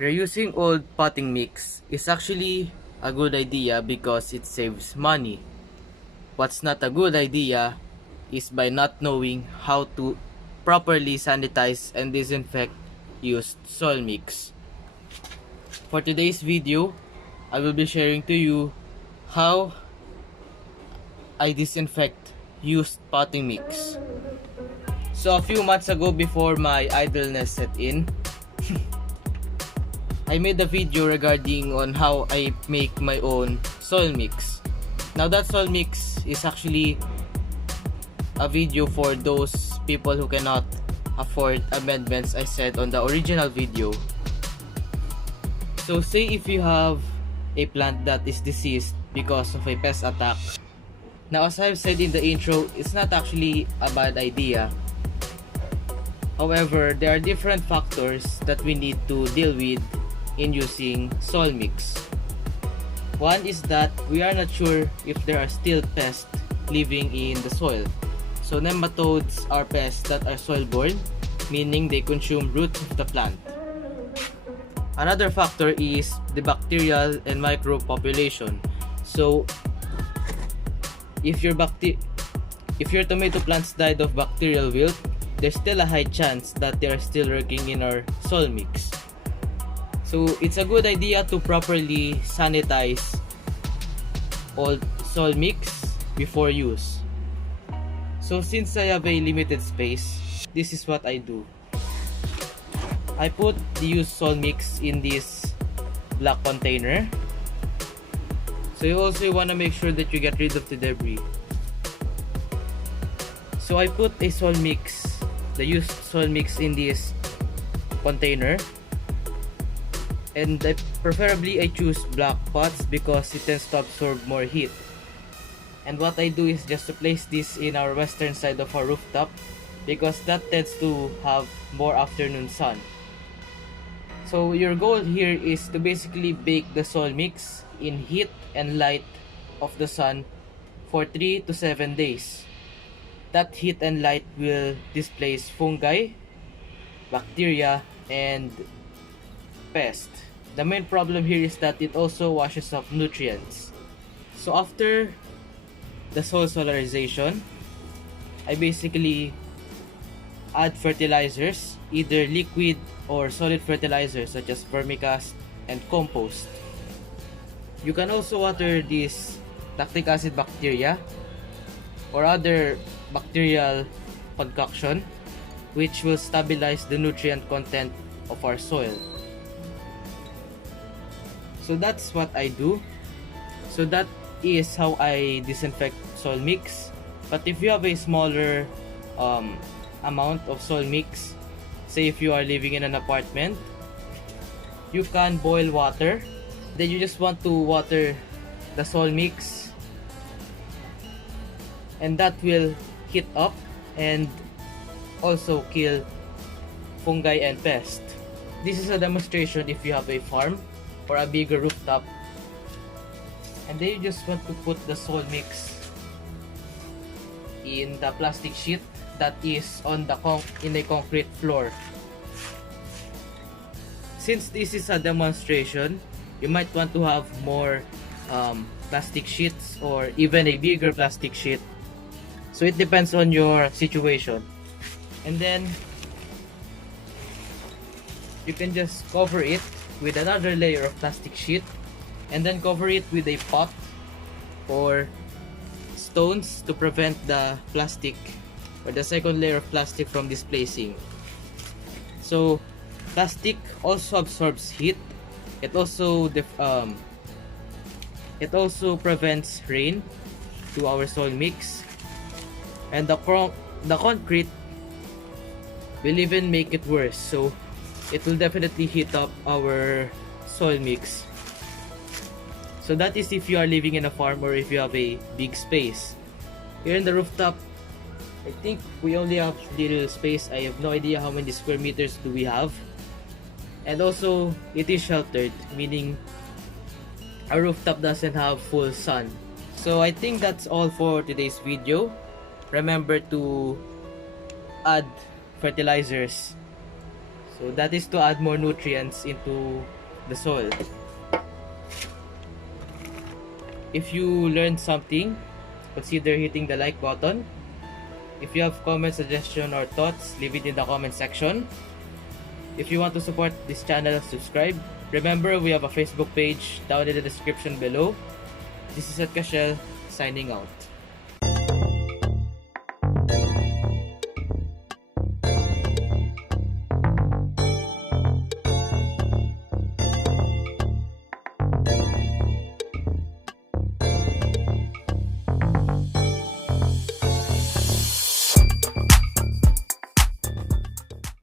Reusing old potting mix is actually a good idea because it saves money. What's not a good idea is by not knowing how to properly sanitize and disinfect used soil mix. For today's video, I will be sharing to you how I disinfect used potting mix. So a few months ago, before my idleness set in, I made a video regarding on how I make my own soil mix. Now that soil mix is actually a video for those people who cannot afford amendments I said on the original video. So say if you have a plant that is diseased because of a pest attack. Now as I've said in the intro, it's not actually a bad idea. However, there are different factors that we need to deal with in using soil mix. One is that we are not sure if there are still pests living in the soil. So nematodes are pests that are soil-borne, meaning they consume roots of the plant. Another factor is the bacterial and microbe population. So if your tomato plants died of bacterial wilt, there's still a high chance that they are still lurking in our soil mix. So it's a good idea to properly sanitize all soil mix before use. So since I have a limited space, this is what I do. I put the used soil mix in this black container. So you also want to make sure that you get rid of the debris. So I put a soil mix, the used soil mix in this container. And preferably I choose black pots because it tends to absorb more heat. And what I do is just to place this in our western side of our rooftop because that tends to have more afternoon sun. So your goal here is to basically bake the soil mix in heat and light of the sun for 3 to 7 days. That heat and light will displace fungi, bacteria, and pest. The main problem here is that it also washes off nutrients. So after the soil solarization, I basically add fertilizers, either liquid or solid fertilizers such as vermicast and compost. You can also water these lactic acid bacteria or other bacterial concoction which will stabilize the nutrient content of our soil. So that's what I do. So that is how I disinfect soil mix. But if you have a smaller amount of soil mix, say if you are living in an apartment, you can boil water. Then you just want to water the soil mix, and that will heat up and also kill fungi and pest. This is a demonstration if you have a farm or a bigger rooftop, and then you just want to put the soil mix in the plastic sheet that is on the in a concrete floor. Since this is a demonstration, you might want to have more plastic sheets or even a bigger plastic sheet. So it depends on your situation. And then you can just cover it with another layer of plastic sheet and then cover it with a pot or stones to prevent the plastic or the second layer of plastic from displacing. So plastic also absorbs heat. It also prevents rain to our soil mix, and the concrete will even make it worse. So it will definitely heat up our soil mix. So that is if you are living in a farm or if you have a big space. Here in the rooftop, I think we only have little space. I have no idea how many square meters do we have. And also, it is sheltered, meaning our rooftop doesn't have full sun. So I think that's all for today's video. Remember to add fertilizers So that is to add more nutrients into the soil. If you learned something, consider hitting the like button. If you have comments, suggestions, or thoughts, leave it in the comment section. If you want to support this channel, subscribe. Remember, we have a Facebook page down in the description below. This is At Kashel, signing out.